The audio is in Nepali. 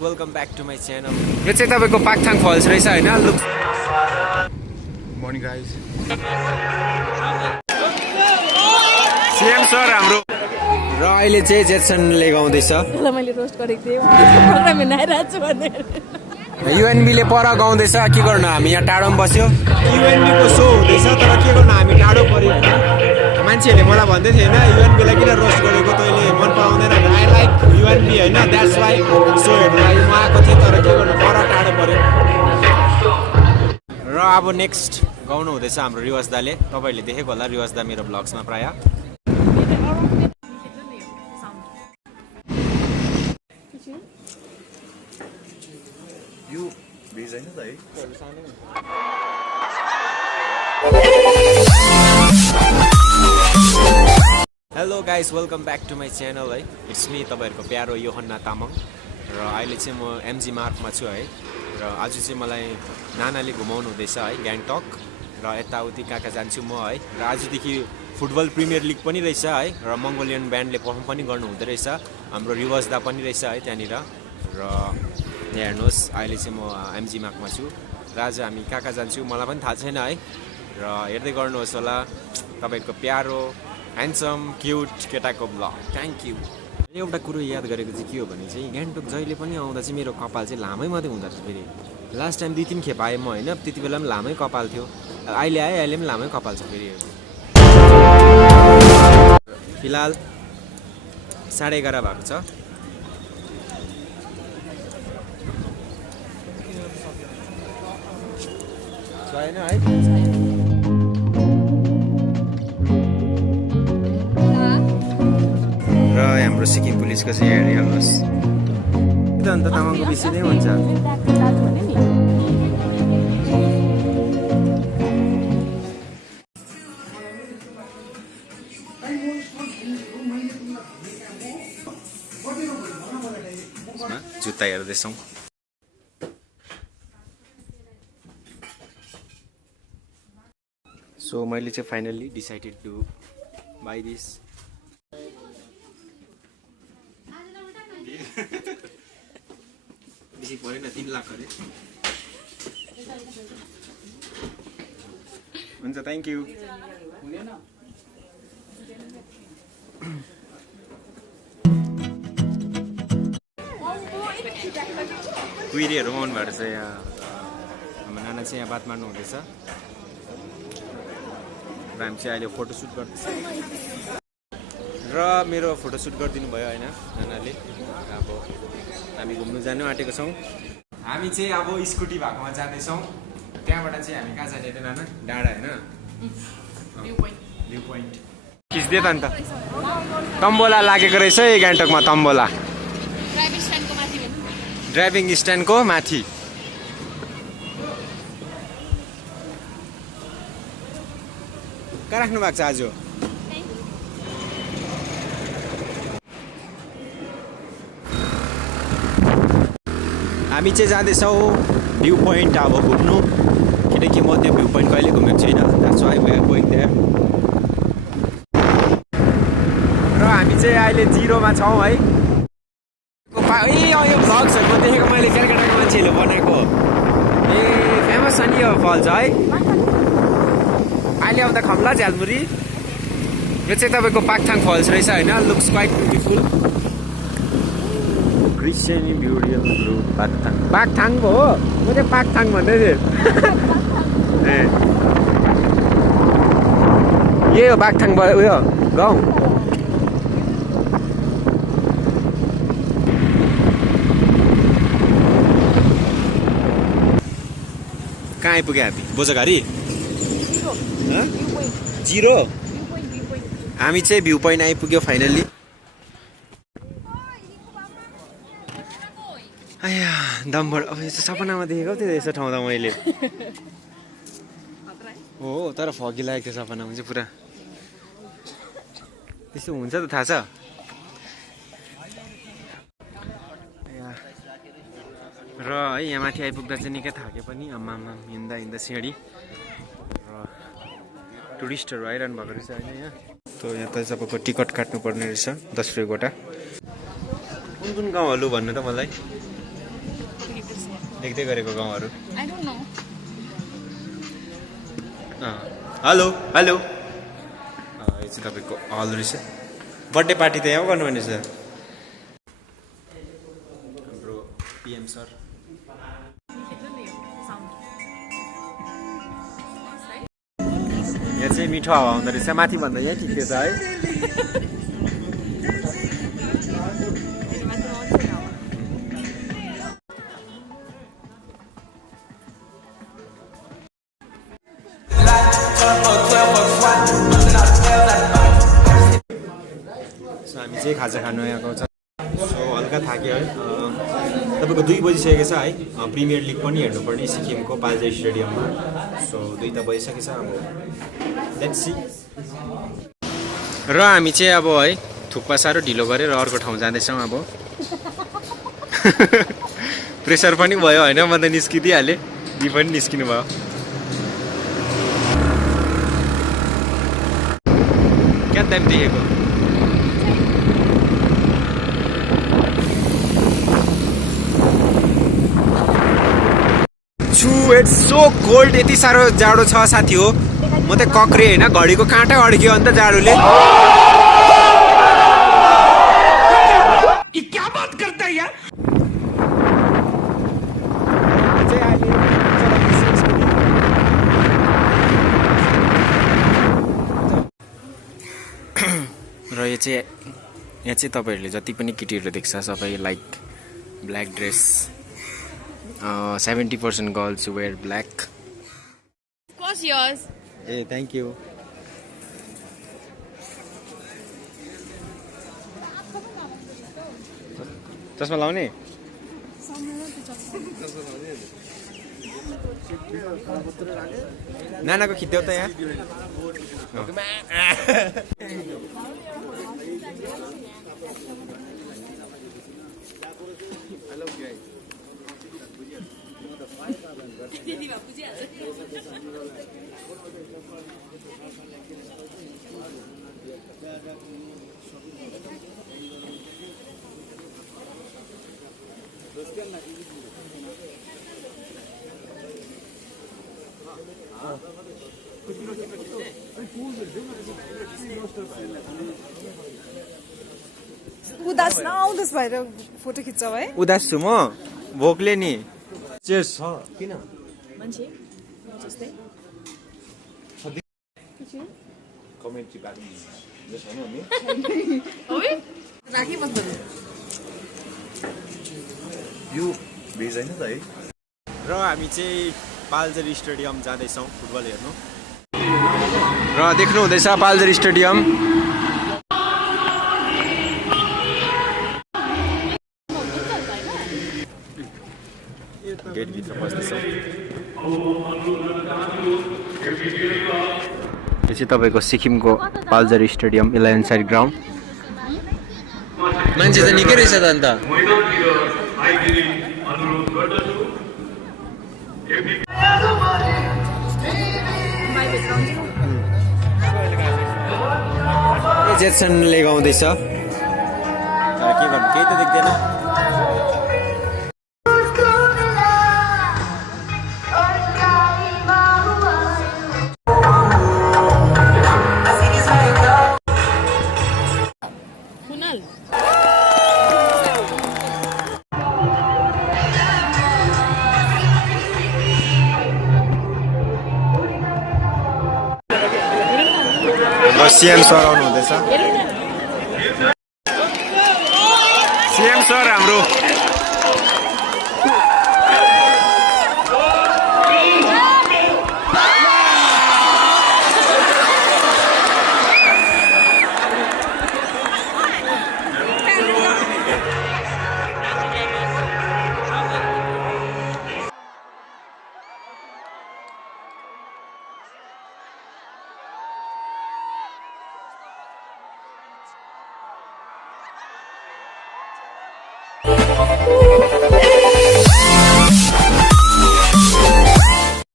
Welcome back to my channel. यो चाहिँ तपाईको पाक्थाङ फल्स रहेछ हैन look Morning guys. CM sir हाम्रो र अहिले चाहिँ जेक्सनले गाउँदैछ ल मैले रोस्ट गरेको थिएँ प्रोग्राम हेर्न आइरहेको छु भनेर युएनबीले पर गाउँदैछ के गर्नु हामी यहाँ टाढोमा बस्यो युएनबीको सो हुँदैछ तर के गर्नु हामी टाढो पर्यो हैन मान्छेहरूले मलाई भन्दै थियो हैन युएनबीलाई किन रोस्ट गरेको तैँले मन पराउँदैन आई लाइक युएनबी हैन द्याट्स वाइ सो हेर्नलाई म आएको थिएँ तर के गर्नु पर टाढो पर्यो र अब नेक्स्ट गाउनु हुँदैछ हाम्रो रिवाज दाले तपाईहरुले देखेको होला रिवाज दा मेरो ब्लग्समा प्राय You busy हैन दाइ? Hello guys welcome back to my channel hi it's me तपाईहरुको प्यारो योहन्ना तामाङ र अहिले चाहिँ म एमजी मार्गमा छु है र आज चाहिँ मलाई नानाले घुमाउनु हुँदैछ है ग्याङटक र यताउति कहाँ जान्छु म है र आजदेखि फुटबल प्रिमियर लिग पनि रहेछ है र मङ्गोलियन ब्यान्डले पर्फर्म पनि गर्नु हुँदै रहेछ हाम्रो रिवाज दा पनि रहेछ है त्यहाँनिर र यहाँ हेर्नुहोस् अहिले चाहिँ म एमजी मार्गमा छु र आज हामी कहाँ जान्छु मलाई पनि थाहा छैन है र हेर्दै गर्नुहोस् होला तपाईको प्यारो ह्यान्डसम क्युट केटाको ब्लग थ्याङ्क यू एउटा कुरो याद गरेको चाहिँ के हो भने चाहिँ गान्तोक जहिले पनि आउँदा चाहिँ मेरो कपाल चाहिँ लामै मात्रै हुँदो रहेछ फेरि लास्ट टाइम 2-3 खेप आएँ म होइन त्यति बेला पनि लामै कपाल थियो अहिले आएँ अहिले पनि लामै कपाल छ फेरि फिलहाल 11:30 भएको छ छैन है र हाम्रो सिक्किम पुलिसको चाहिँ हेरिहाल्नुहोस् अन्त तामाङको विषय नै हुन्छ जुत्ता हेर्दैछौँ सो मैले चाहिँ finally decided to buy this बेसी परेन 3 लाख अरे हुन्छ थ्याङ्क यू कुहिरेहरू आउनु भएको छ यहाँ हाम्रो नाना चाहिँ यहाँ बात मार्नु हुँदैछ र हामी चाहिँ अहिले फोटोसुट गर्दैछ र मेरो फोटोसुट गरिदिनु भयो होइन नानाले अब हामी घुम्नु जानु आँटेको छौँ हामी चाहिँ अब स्कुटी भएकोमा जाँदैछौँ त्यहाँबाट चाहिँ हामी कहाँ जाने नाना डाँडा होइन भ्यू पोइन्ट खिच्दे त अन्त तम्बोला लागेको रहेछ है गान्तोकमा तम्बोला ड्राइभिङ स्ट्यान्डको माथि कहाँ राख्नु भएको छ आज हामी चाहिँ जाँदैछौँ भ्यू पोइन्ट अब घुम्नु किनकि म त्यो भ्यू पोइन्ट कहिले घुमेको छैन that's why we are going there र हामी चाहिँ अहिले जिरोमा छौँ है यो भ्लग्सहरूमा देखेको मैले कलकत्ताको मान्छेहरूले बनाएको ए फेमस छ नि यो फल्स है अहिले आउँदा खम्ला झ्यालमुरी यो चाहिँ तपाईँको पाक्थाङ फल्स रहेछ होइन looks quite beautiful Christian beautiful blue Pakthang हो म चाहिँ पाक्थाङ भन्दै थिएँ ए यही हो पाक्थाङ उयो गाउँ कहाँ आइपुग्यो हामी बोझाघारी जिरो हामी चाहिँ भ्यू पोइन्ट आइपुग्यो फाइनल्ली आया दमबाट अब यस्तो सपनामा देखेको थियो यस्तो ठाउँ त मैले हो तर फगी लागेको थियो सपनामा चाहिँ पुरा त्यस्तो हुन्छ त थाहा छ र है यहाँ माथि आइपुग्दा चाहिँ निकै थाके पनि आम्मामा हिँड्दा हिँड्दा सिँढी र टुरिस्टहरू आइरहनु भएको रहेछ होइन यहाँ तो यहाँ त सबको टिकट काट्नु पर्ने रहेछ 10 रुपैयाँ गोटा कुन कुन गाउँहरू भन्नु त मलाई देख्दै गरेको गाउँहरू I don't know. Hello hello यो चाहिँ तपाईँको हल रहेछ बर्थडे पार्टी त यहाँ गर्नु भनेछ हाम्रो पिएम सर यहाँ चाहिँ मिठो हावा हुँदो रहेछ माथि भन्दा यहाँ ठिकै छ है हामी चाहिँ खाजा खानु आएको छ सो हल्का थाक्यो है तपाईँको 2 बजिसकेको छ है प्रिमियर लिग पनि हेर्नुपर्ने सिक्किमको पाल्जर स्टेडियममा सो 2 त बजिसकेको छ अब लेट्स सी र हामी चाहिँ अब है थुक्पा साह्रो ढिलो गरेर अर्को ठाउँ जाँदैछौँ अब प्रेसर पनि भयो होइन म त निस्किदिइहालेँ दि पनि निस्किनु भयो क्या टाइम देखेको इट्स सो कोल्ड यति साह्रो जाडो छ साथी हो म त कक्रे होइन घडीको काँटै अड्कियो अन्त जाडोले क्या बात गर्दा यार र यो चाहिँ यहाँ चाहिँ तपाईँहरूले जति पनि केटीहरू देख्छ सबै like black dress 70% girls wear black. Of course, yours. Hey, thank you. चस्मा लाउने नानाको खिच्देऊ त यहाँ उदास नआउँदोस् भएर फोटो खिच्छौ है उदास छु म भोकले नि चेयर्स छ किन मान्छे जस्तै कमेन्ट्री बाँड्नु छैन नि ओइ राखी बस्नु यो भेज होइन त है र हामी चाहिँ पाल्जर स्टेडियम जाँदैछौँ फुटबल हेर्नु र देख्नु हुँदैछ पाल्जर स्टेडियम गेटभित्र पस्दैछौँ यो चाहिँ तपाईँको सिक्किमको पाल्जर स्टेडियम 11 साइड ग्राउन्ड मान्छे त निकै रहेछ त अन्त जेक्सनले गाउँदैछ तर के गर्नु केही त देख्दैन सीएम सर आउनु हुँदैछ सीएम सर हाम्रो